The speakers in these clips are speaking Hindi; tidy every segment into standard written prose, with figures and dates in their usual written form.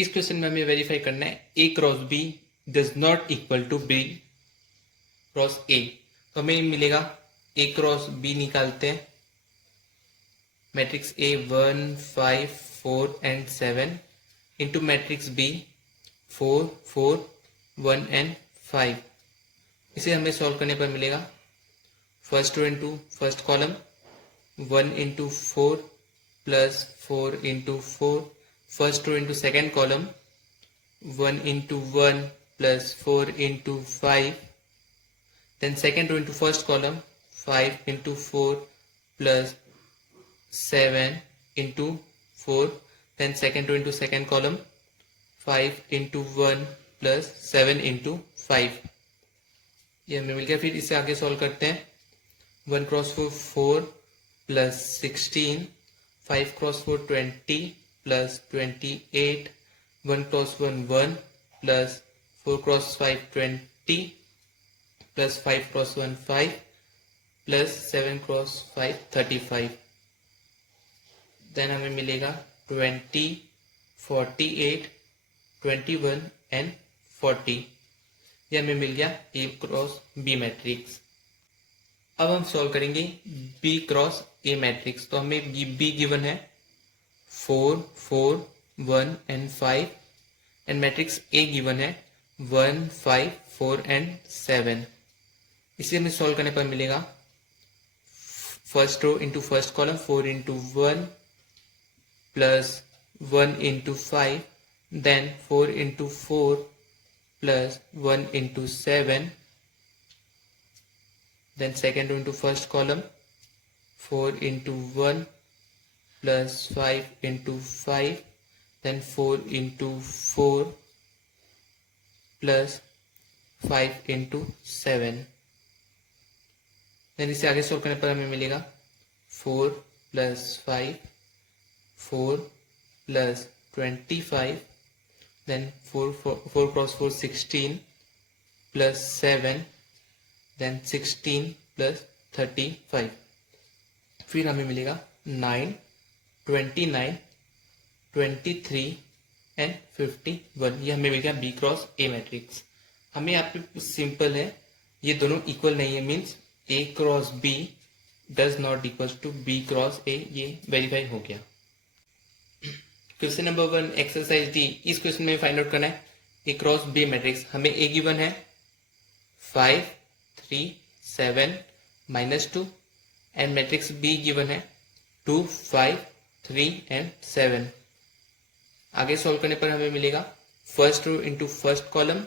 इस क्वेश्चन में हमें वेरीफाई करना है A cross B does not equal to B cross A. तो हमें मिलेगा ए क्रॉस बी निकालते हैं। Matrix A 1 5 4 and 7 into matrix B 4 4 1 and 5। इसे हमें सॉल्व करने पर मिलेगा first row into first column 1 into 4 plus 4 into 4, first row into second column 1 into 1 plus 4 into 5, then second row into first column 5 into 4 plus 7 into 4, then second row into second column 5 into 1 plus 7 into 5। ये हमें मिल गया। फिर इसे आगे सॉल्व करते हैं। 1 cross 4 4 plus 16, 5 cross 4 20 plus 28, 1 cross 1 1 plus 4 cross 5 20 plus 5 cross 1 5 plus 7 cross 5 35। Then हमें मिलेगा 20 48 21 एंड 40। ये हमें मिल गया ए क्रॉस बी मैट्रिक्स। अब हम सॉल्व करेंगे बी क्रॉस ए मैट्रिक्स। तो हमें बी गिवन है 4 4 1 and 5 and matrix A given है 1 5 4 एंड 7। इसे हमें सॉल्व करने पर मिलेगा first row into first column 4 into 1 plus 1 into 5, then 4 into 4 plus 1 into 7, then second row into first column 4 into 1 plus 5 into 5, then 4 into 4 plus 5 into 7। Then इसे आगे सॉल्व करने पर हमें मिलेगा 4 plus 5 4 plus 25, then 4 cross 4 16 plus 7, then 16 plus 35। फिर हमें मिलेगा 9 29 23 एंड 51। ये हमें मिल गया बी क्रॉस ए मैट्रिक्स। हमें यहाँ पे सिंपल है, ये दोनों इक्वल नहीं है, means A cross B does not equal to B cross A. ये वेरीफाई हो गया। Question number 1 exercise D. इस क्वेश्चन में फाइंड आउट करना है ए क्रॉस बी मैट्रिक्स। हमें ए गिवन है 5 3 7 -2 एंड मैट्रिक्स बी गिवन है 2 5 3 एंड 7। आगे सॉल्व करने पर हमें मिलेगा first row into first column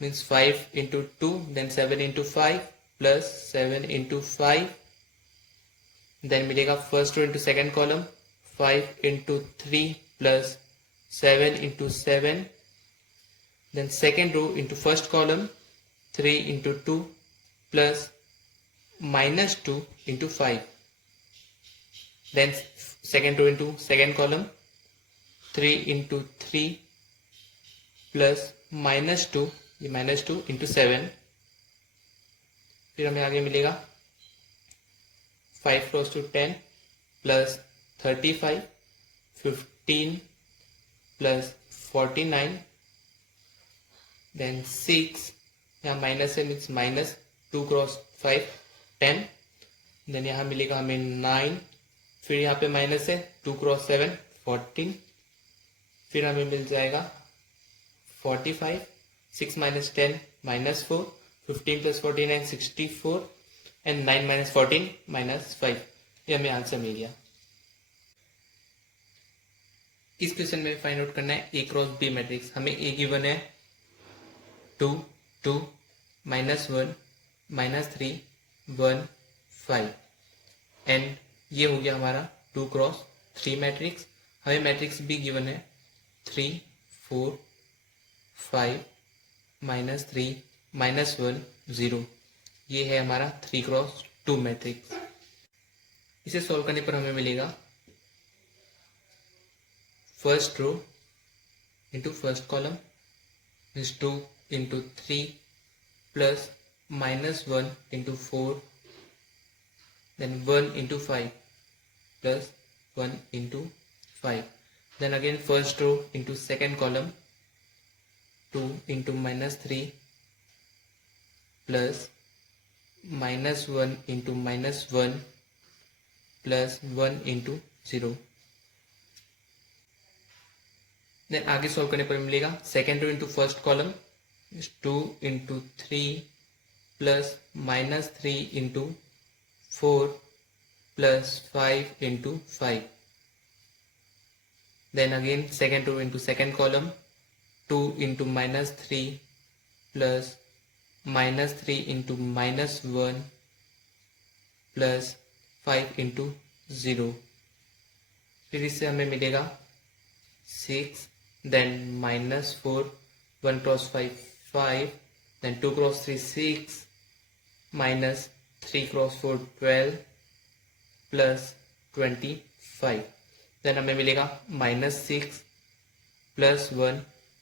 means 5 into 2, then 7 into 5 plus 7 into 5, then मिलेगा first row into second column 5 into 3 plus 7 into 7, then second row into first column 3 into 2 plus -2 into 5, then second row into second column 3 into 3 plus -2, ये -2 इंटू 7। फिर हमें आगे मिलेगा 5 क्रॉस 2 10 प्लस 35 15 प्लस 49, देन 6, यहाँ माइनस है मीन्स -2 क्रॉस 5 10, देन यहाँ मिलेगा हमें 9, फिर यहाँ पे माइनस है 2 क्रॉस 7 14, फिर हमें मिल जाएगा 45, 6 - 10 -4, 15 + 49 64 एंड 9 - 14 -5। ये हमें आंसर मिल गया। इस क्वेश्चन में फाइंड आउट करना है ए क्रॉस बी मैट्रिक्स। हमें ए गिवन है 2 2 -1 -3 1 5 एंड ये हो गया हमारा 2 क्रॉस 3 मैट्रिक्स। हमें मैट्रिक्स बी गिवन है 3 4 5 -3 -1 0। ये है हमारा 3 क्रॉस 2 मैट्रिक्स। इसे सॉल्व करने पर हमें मिलेगा first row into first column means 2 into 3 plus -1 into 4, then 1 into 5 plus 1 into 5। Then again first row into second column, 2 into -3 plus -1 into -1 plus 1 into 0. Then आगे सॉल्व करने पर मिलेगा second row into first column 2 into 3 plus -3 into 4 plus 5 into 5. Then again second row into second column 2 into -3 plus -3 into -1 plus 5 into 0. फिर इससे हमें मिलेगा 6, then -4, 1 cross 5, 5, then 2 cross 3, 6, minus 3 cross 4, 12, plus 25. then हमें मिलेगा -6 plus 1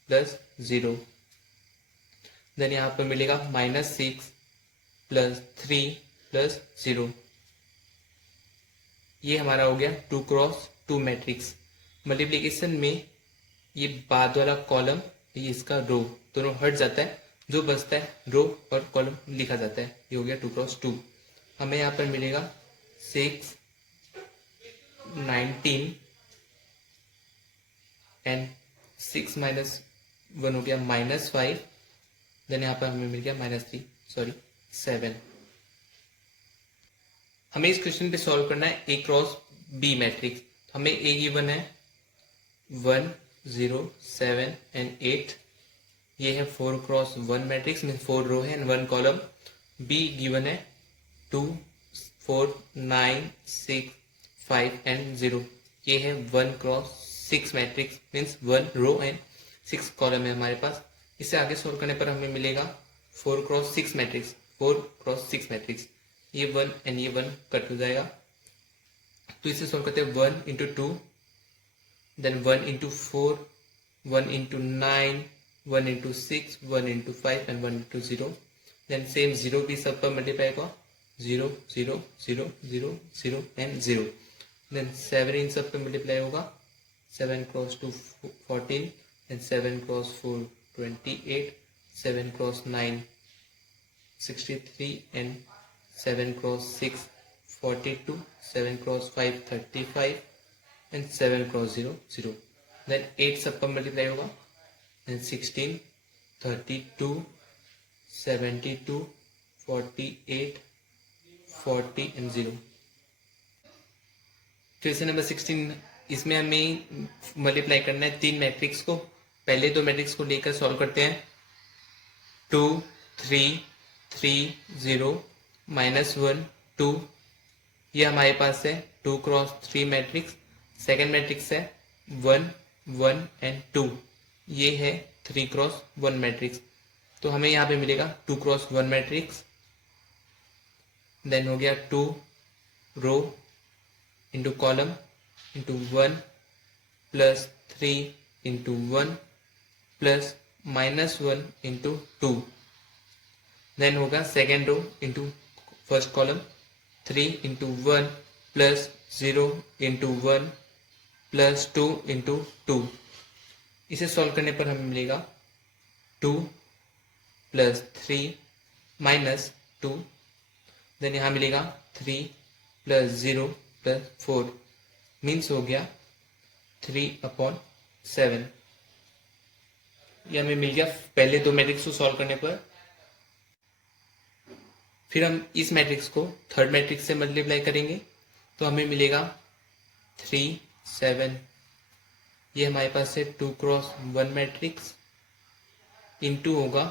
plus 0. then यहाँ पर मिलेगा -6 plus 3 plus 0. ये हमारा हो गया 2 cross 2 मैट्रिक्स. मल्टीप्लिकेशन में ये बाद वाला कॉलम, ये इसका रो दोनों हट जाता है, जो बचता है रो और कॉलम लिखा जाता है. ये हो गया 2 cross 2. हमें यहाँ पर मिलेगा 6, 19 एंड 6 माइनस 1 हो गया -5. देन यहाँ पर हमें मिल गया -3 7. हमें इस क्वेश्चन पे सॉल्व करना है A क्रॉस B मैट्रिक्स. हमें A गिवन है 1, 0, 7 एंड 8. ये है 4 क्रॉस 1 मैट्रिक्स में 4 रो है एंड 1 कॉलम. B गिवन है 2, 4, 9, 6, 5 एंड 0. ये है 1 cross 6 matrix means 1 row and 6 column है हमारे पास. इससे आगे सोल्व करने पर हमें मिलेगा 4 क्रॉस 6 मैट्रिक्स. 4 क्रॉस 6 मैट्रिक्स, ये 1 एंड ये 1 कट हो जाएगा. तो इसे सोल्व करते हैं 1 into 2, then 1 into 4, 1 into 9, 1 into 6, 1 into 5 and 1 into 0. then same 0 भी सब पर मल्टीप्लाई होगा 0, 0, 0, 0, 0 and 0. then 7 इन सब पर मल्टीप्लाई होगा 7 cross 2 14, then 7 cross 4 28, 7 cross 9 63 and 7 cross 6 42, 7 cross 5 35 and 7 cross 0 0. then 8 सब पर मल्टीप्लाई होगा, then 16, 32, 72, 48, 40 and 0. क्वेश्चन नंबर 16, इसमें हमें मल्टीप्लाई करना है 3 मैट्रिक्स को. पहले 2 मैट्रिक्स को लेकर सॉल्व करते हैं. 2, 3, 3, 0, -1, 2. ये हमारे पास है 2 क्रॉस 3 मैट्रिक्स. सेकेंड मैट्रिक्स है 1, 1 एंड 2. ये है 3 क्रॉस 1 मैट्रिक्स. तो हमें यहाँ पे मिलेगा 2 क्रॉस 1 मैट्रिक्स. देन हो गया 2 row into column into 1 plus 3 into 1 plus -1 into 2. Then होगा second row into first column 3 into 1 plus 0 into 1 plus 2 into 2. इसे सॉल्व करने पर हमें मिलेगा 2 प्लस 3 माइनस 2. देन यहाँ मिलेगा 3 प्लस 0 प्लस 4 मीन्स हो गया 3/7. ये हमें मिल गया पहले 2 मैट्रिक्स को सॉल्व करने पर. फिर हम इस मैट्रिक्स को थर्ड मैट्रिक्स से मल्टीप्लाई करेंगे तो हमें मिलेगा 3, 7. ये हमारे पास है 2 क्रॉस 1 मैट्रिक्स इंटू होगा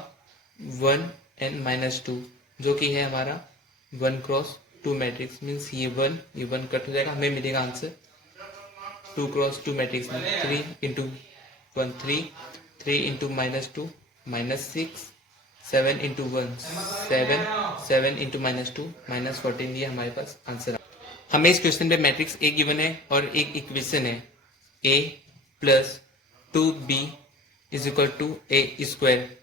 1 एंड -2 जो कि है हमारा 1 क्रॉस 2 मैट्रिक्स मीन्स ये 1 कट हो जाएगा. हमें मिलेगा आंसर 2 क्रॉस 2 मैट्रिक्स में 3 इंटू 1 3, 3 इंटू -2 -6, 7 इंटू 1 7, 7 इंटू -2 -14. ये हमारे पास आंसर है. हमें इस क्वेश्चन पे मैट्रिक्स ए गिवन है और एक इक्वेशन है a plus 2b is equal to a square.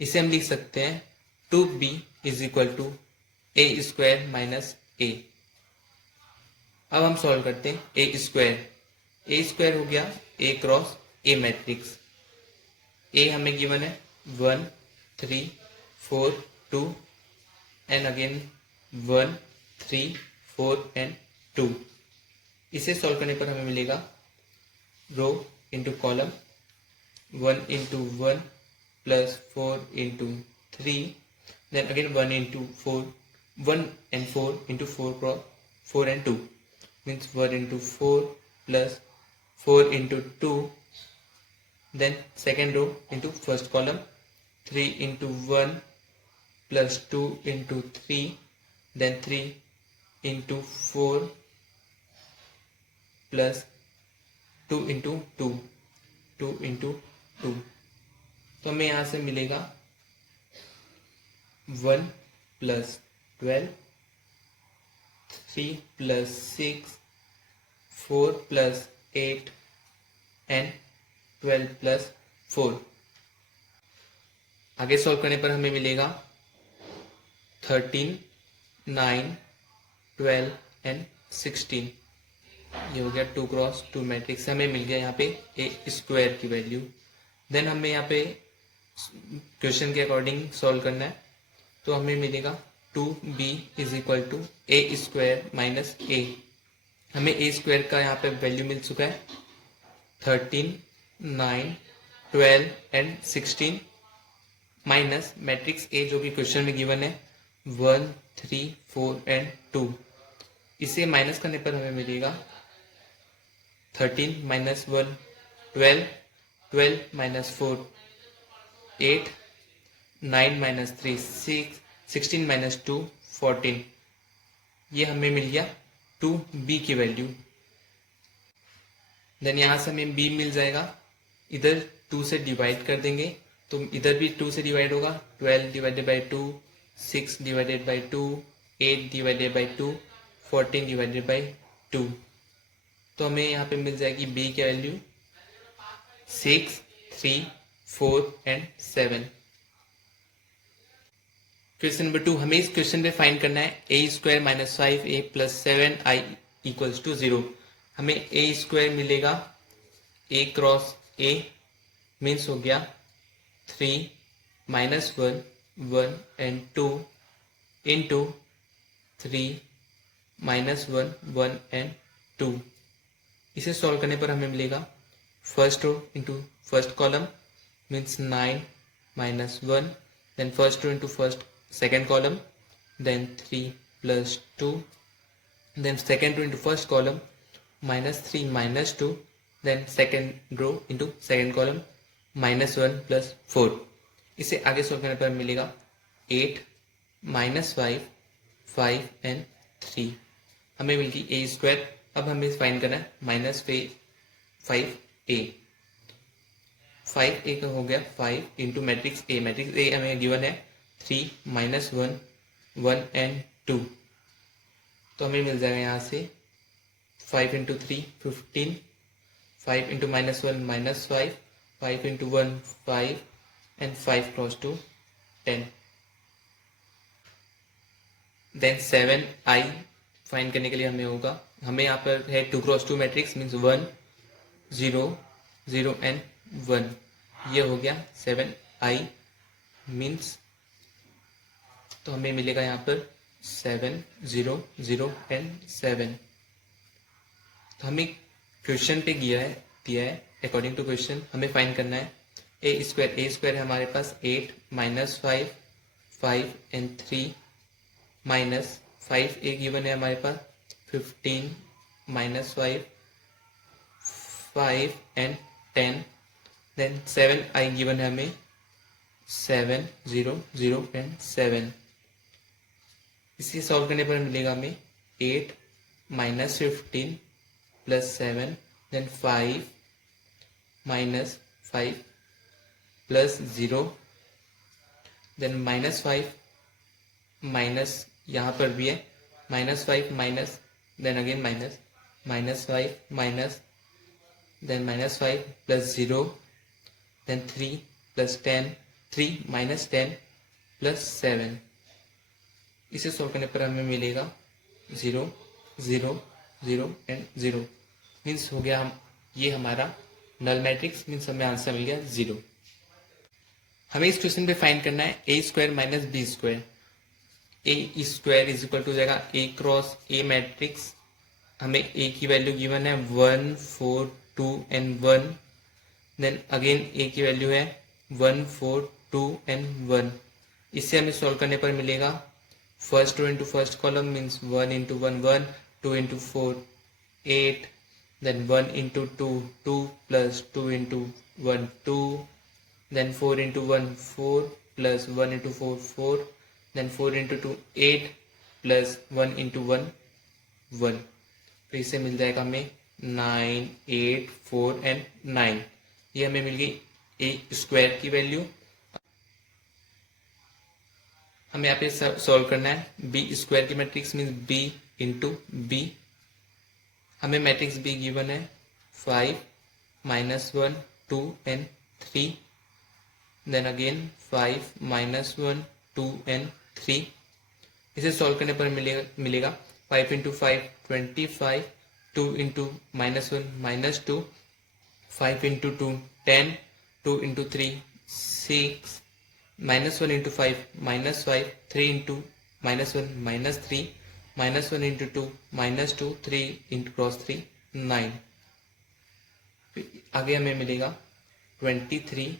इसे हम लिख सकते हैं 2b is equal to a square minus a. अब हम सॉल्व करते हैं ए स्क्वायर. ए स्क्वायर हो गया ए क्रॉस ए मैट्रिक्स। ए हमें गिवन है 1 3 4 2 एंड अगेन 1 3 4 एंड 2। इसे सॉल्व करने पर हमें मिलेगा row into column 1 into 1 plus 4 into 3 then again 1 into 4 1 and 4 into 4 cross 4 and 2 means 1 into 4 plus 4 into 2, then second row into first column 3 into 1 plus 2 into 3, then 3 into 4 plus 2 into 2 2 into 2। तो हमें यहाँ से मिलेगा 1 plus 12 3 plus 6 4 plus 8 and 12 plus 4। आगे सॉल्व करने पर हमें मिलेगा 13 9 12 एंड 16। ये हो गया 2 क्रॉस 2 मैट्रिक्स। हमें मिल गया यहाँ पे ए स्क्वायर की वैल्यू। देन हमें यहाँ पे क्वेश्चन के अकॉर्डिंग सॉल्व करना है। तो हमें मिलेगा 2b is equal to a square minus a. हमें ए स्क्वायर का यहाँ पे वैल्यू मिल चुका है 13 9 12 एंड 16 माइनस मैट्रिक्स ए जो कि क्वेश्चन में गिवन है 1 3 4 एंड 2। इसे माइनस करने पर हमें मिलेगा 13 माइनस 1 12 12 माइनस 4 8 9 माइनस 3 6 16 माइनस 2 14। ये हमें मिल गया 2b की वैल्यू। देन यहाँ से हमें b मिल जाएगा, इधर 2 से डिवाइड कर देंगे तो इधर भी 2 से डिवाइड होगा 12 divided by 2 6 divided by 2 8 divided by 2 14 divided by 2। तो हमें यहाँ पे मिल जाएगी b की वैल्यू 6 3 4 एंड 7। क्वेश्चन नंबर 2, हमें इस क्वेश्चन पे फाइंड करना है ए square minus 5a plus 7i equals to 0। हमें ए स्क्वायर मिलेगा ए क्रॉस ए मीन्स हो गया 3 minus 1 1 and 2 into 3 minus 1 1 and 2। इसे सॉल्व करने पर हमें मिलेगा first row into first column means 9 minus 1 then first row into first second column then 3 plus 2 then second row into first column minus 3 minus 2 then second row into second column minus 1 plus 4। इसे आगे सॉल्व करने पर मिलेगा 8 minus 5 5 and 3। हमें मिल गई ए स्क्वायर। अब हमें फाइंड करना है माइनस 5a। 5a का हो गया 5 into matrix A. Matrix A हमें गिवन है 3 माइनस 1 1 एंड 2। तो हमें मिल जाएगा यहाँ से 5 into 3 15 5 into minus 1 minus 5 5 into 1 5 and 5 cross 2 10। Then 7i find करने के लिए हमें होगा, हमें यहाँ पर है 2 क्रॉस 2 मैट्रिक्स मीन्स 1 0 0 एंड 1। ये हो गया 7i मीन्स, तो हमें मिलेगा यहाँ पर 7 0 0 एंड 7। तो हमें क्वेश्चन पे दिया है अकॉर्डिंग टू क्वेश्चन हमें फाइंड करना है ए स्क्वायर है हमारे पास 8 minus 5 5 and 3 minus 5 A given है हमारे पास 15 minus 5 5 and 10 then 7i given है हमें 7 0 0 एंड 7। इसे सॉल्व करने पर मिलेगा हमें 8 minus 15 plus 7 then 5 minus 5 plus 0 then minus 5 minus यहाँ पर भी है minus 5 minus then again minus minus 5 minus then minus 5 plus 0 then 3 plus 10 3 minus 10 plus 7। इसे सॉल्व करने पर हमें मिलेगा 0 0 0 एंड 0 मीन्स हो गया हम ये हमारा नल मैट्रिक्स मीन्स हमें आंसर मिल गया 0। हमें इस क्वेश्चन पे फाइंड करना है ए square minus b square. A square is equal to हो जाएगा ए क्रॉस ए मैट्रिक्स। हमें ए की वैल्यू गिवन है 1 4 2 एंड 1। देन अगेन ए की वैल्यू है 1 4 2 एंड 1। इससे हमें सॉल्व करने पर मिलेगा first row into first column means 1 into 1 1, 2 into 4 8, then 1 into 2 2 plus 2 into 1 2, then 4 into 1 4 plus 1 into 4 4, then 4 into 2 8 plus 1 into 1 1। तो इससे मिल जाएगा हमें 9 8 4 एंड 9। ये हमें मिल गई ए स्क्वायर की वैल्यू। हमें यहाँ पे सॉल्व करना है बी स्क्वायर की matrix means B into B. हमें मैट्रिक्स बी गिवन है 5 -1 2 एंड 3, देन अगेन 5 -1 2 एंड 3। इसे सॉल्व करने पर मिलेगा 5 into 5 25, 2 into -1 -2, 5 into 2 10, 2 into 3 6, -1 into 5 -5, 3 into -1 -3, -1 into 2 -2, 3 into cross 3 9। आगे हमें मिलेगा 23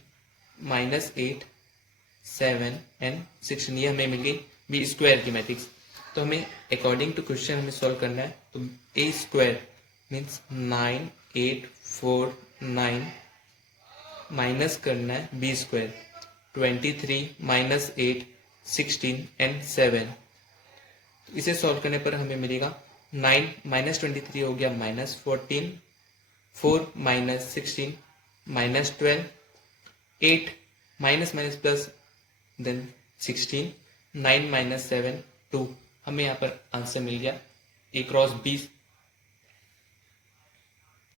-8 7 एंड 16। ये हमें मिल गई बी स्क्वायर की मैट्रिक्स। तो हमें अकॉर्डिंग टू क्वेश्चन हमें सॉल्व करना है। तो ए स्क्वायर मीन्स 9 8 4 9 माइनस करना है बी स्क्वायर 23 -8 16 एंड 7। इसे सॉल्व करने पर हमें मिलेगा 9 -23 हो गया -14, 4 -16 -12, 8 माइनस माइनस प्लस देन 16, 9 -7 2। हमें यहाँ पर आंसर मिल गया ए क्रॉस बी